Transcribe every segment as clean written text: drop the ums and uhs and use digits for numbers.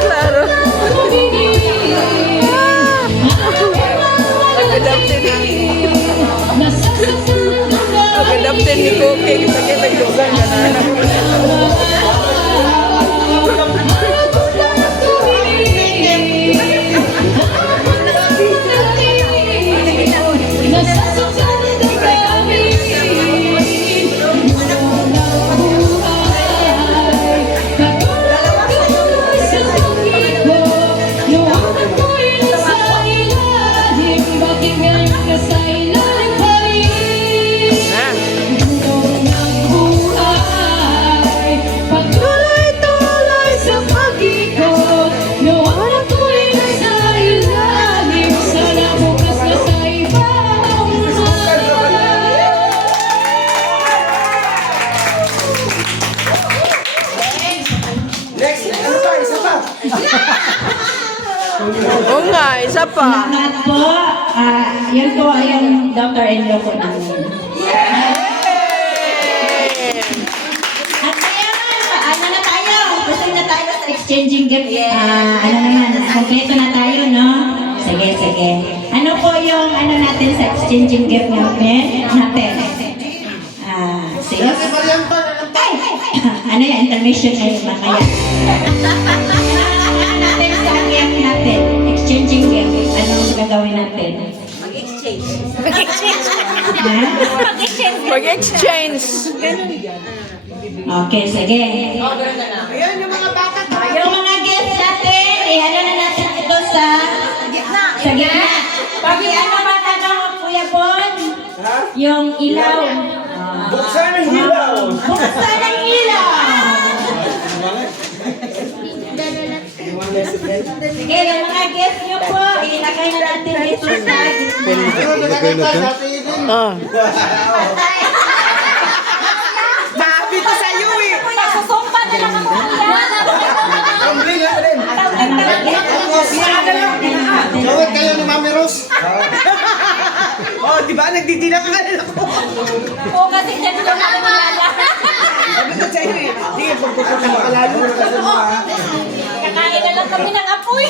Klaro. Pag-adaptin ni Cookie, kita kayo naglugan ka na. Oo nga, isa pa. Salamat po. Yan po ay yung daughter-in-law po namin. At ngayon, ano na tayo? Gusto na tayo sa exchanging gift. Ano naman, kompleto na tayo, no? Sige, sige. Ano po yung ano natin sa exchanging gift natin? Sige. Ano yung intermission na yung mga yan? Natin sa gift natin. Exchanging gift. Anong gagawin natin? Mag-exchange. Mag-exchange. Okay, sige. Ayun, yung mga bata tayo. Yung mga gift natin, ano na natin ito sa Gitna. Pagi ano ba tanong, Kuya Bon? Yung ilaw. Buksan ang ilaw! Buksan ang ilaw! Sige, yung mga gift nyo po, ilagay na natin dito sa Ah. Sabi ko sa iyo eh. Susumpa na lang ako. Tumbling nga rin! Gawin kayo ni Mami Rose! Oh, di ba? Nagdidila ka rin ako. Oo, kasi dyan ko na kilala. Sabi ko sa iyo eh. Sige, pagpupunta ka lalo. Kakain na lang kami ng apoy.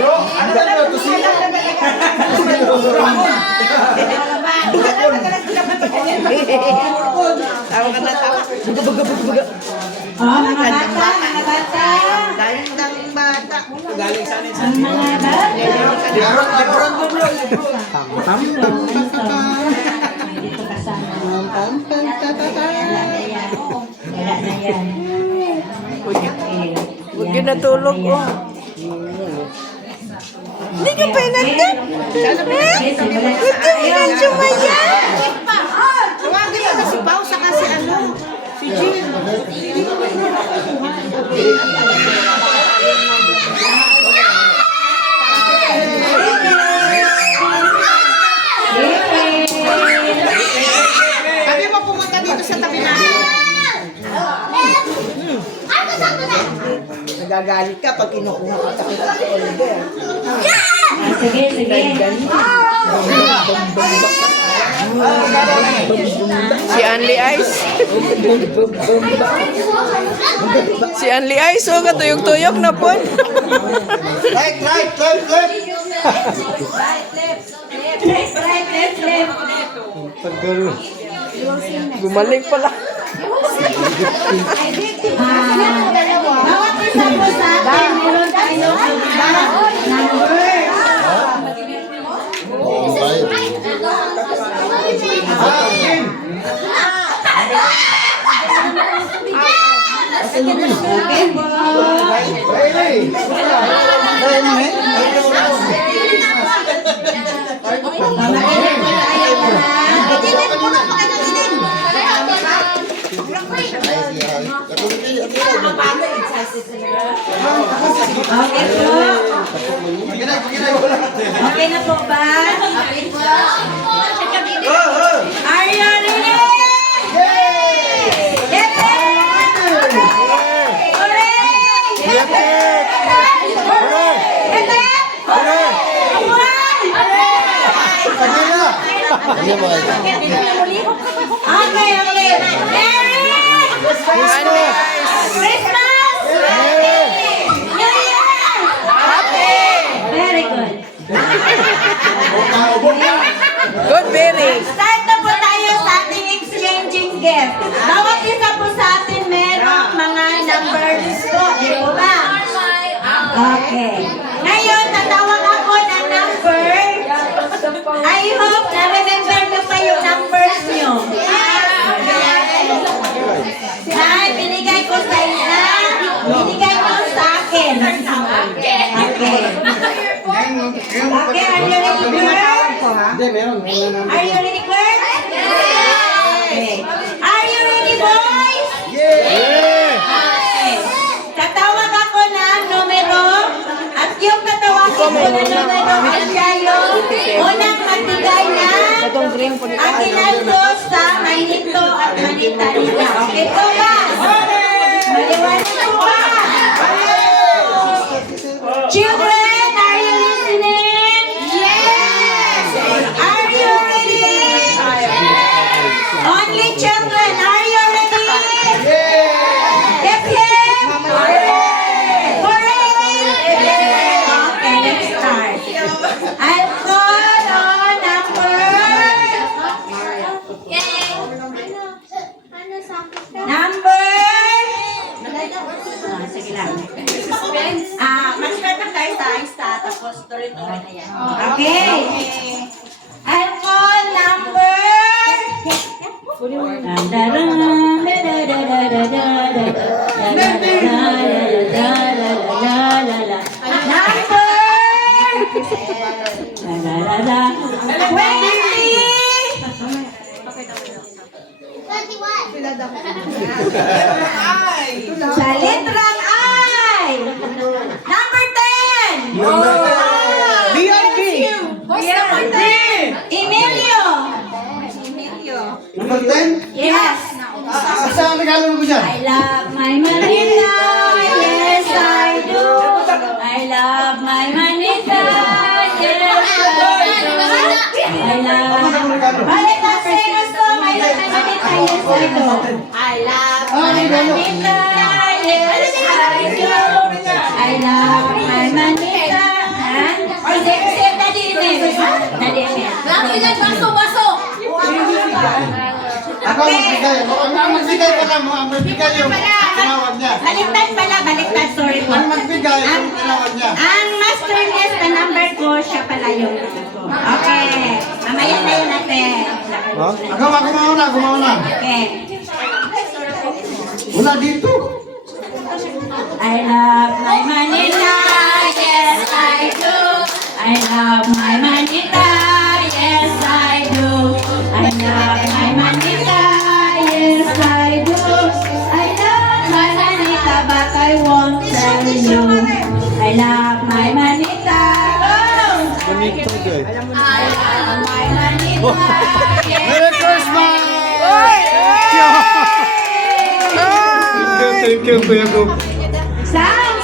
Bro, ano ba ito? Tusino? Tawa ka na tawa. Buga. Oh, mga bata, mga bata. Galing ng bata. Galing sa anin. Ang mga bata. Lebron mo bro! Dito kasama. Wala na yan. Wala na yan. Huwag yun natulog ko. Hindi ka pinagdap. Ito yung sumaya. Tawagin mo na si Pao sa kasi ano. Si Jean. Sabi mo pumunta dito sa tabi namin. Nagagalit ka pag kinukuha ka sa order. Sige, sige. Si Anli Ice. Si Anli Ice, oh, katuyog-tuyog na po. Like! Left. Gumaling pala. Bawat isa po sa atin, meron tayo number. Okay po. Okay na po ba? Okay po. Are you ready? Yes! Hooray! Hooray! Ano ba? Okay, okay. Merry Christmas! Christmas! New Year! Very good. Good berry. Start na po tayo sa ating exchanging gift. Bawat isa po sa atin merong mga numbers po. Di po ba? Okay. Ngayon, tatawag ako ng number. I hope na remember nyo pa yung numbers nyo. Na binigay ko sa inyo. Binigay ko sa akin. Okay. Okay, are you ready, girl? Hindi, meron. Are you ready, girl? Okay. Are you ready, boys? Yeah! Okay. Tatawag ako ng numero at yung tatawagin ko na numero ay siya yung unang magbigay na akinaldo sa Manito at Manita nila. Okay po ba? Maliwanag po ba? Children, are you listening? Yes! Are you ready? Only children, are you ready? Hip hip! Hooray! Okay, let's start. I'll call on number... Sige lang. Mag-start na tayo sa isa, tapos tuloy-tuloy na yan. Okay. I'll call number... Sa litrang I. Number 10. BRD. Emilio. Number 10? Yes. Saan ang regalo mo dyan? I love my Manila. Yes, I do. I love my Manila. Yes, I do. I love... Balik na sing a song. I love my Manila. Yes, I do. I love my Manila. Yes, I do. I love my Manila. Sing Daddy Emil. Daddy Emil. Ako ang magbigay. Ang magbigay pa lang mo. Ang magbigay yung tinawag niya. Baliktad pala, baliktad. Sorry po. Ang magbigay yung tinawag niya. Ang master list na number ko, siya pala yung number ko. Okay. Mamaya na yun natin. Gumauna. Okay. Wala dito. I love my Manila, yes I do. I love my Manila, yes I do. I love my Manila, yes I do. I love my Manila, but I won't tell you. I love my Manila. Oh! Bonito guys. I love my Manila, yes. Merry Christmas! Thank you, Kuya Gub. Sang!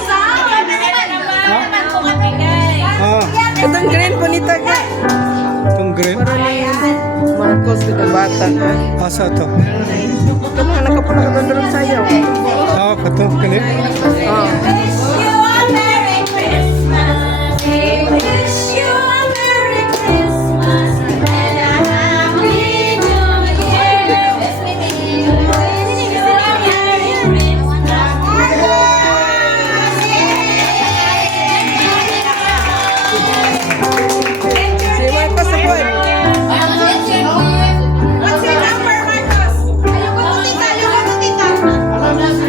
Naman ko mabigay. Itong green po nito ka. Itong green. Marcos ito bata ka. Asa ito? Ito nga, nakapula ka doon sayaw. Ito. Kani? Wish you a Merry Christmas. We wish you a Merry Christmas and a Happy New Year. We wish you a Merry Si Marcos sa boy. What's your number, Marcos? Ayoko to, tita. Alam na si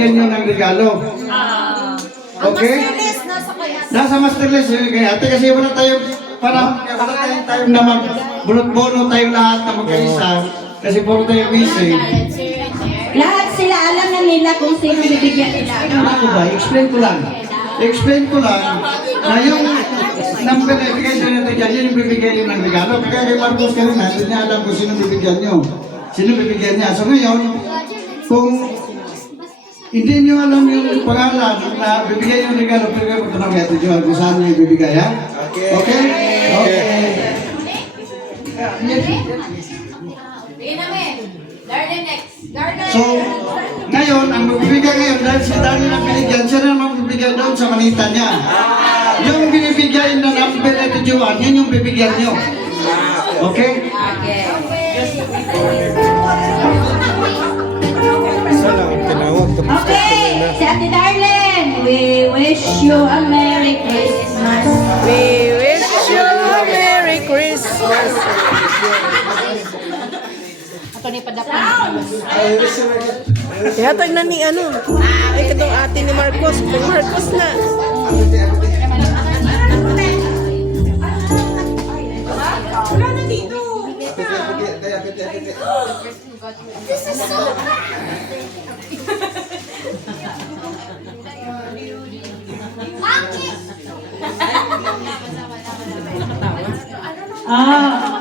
bibigyan nyo ng regalo. Okay? Nasa master list yun kay ate kasi wala tayong time na magbunot-bunot tayong lahat na magkaisa kasi puro tayo busy. Lahat sila alam na nila kung sino bibigyan nila. Ako ba? Explain ko lang na yung number na ibigay sa natin dyan, yun yung bibigyan nyo ng regalo. Kaya kay Marcos kanina, hindi niya alam kung sino bibigyan nyo. Sino bibigyan niya. So ngayon, kung hindi nyo alam yung pangalan na bibigyan yung regalo, bibigyan ko ito ng Ate Joan kung saan nyo ibibigay, ha? Okay? Okay. So, ngayon, ang magbibigay ngayon, dahil si Daniel ang binigyan, siya na magbibigay doon sa manita niya. Yung binibigay na number Ate Joan, yun yung bibigyan nyo. Okay? Okay, si Ate Darlene, we wish you a Merry Christmas. We wish you a Merry Christmas. Ihatag na ni ano. Ay, katong ate ni Marcos. Kung Marcos na.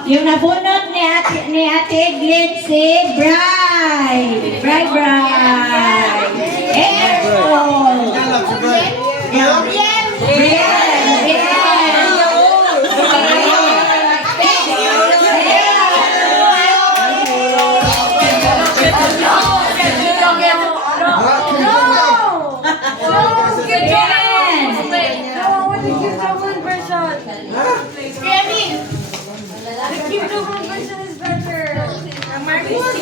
Yung nabunot ni Ate Edlin si Bride. Airport. Marcos,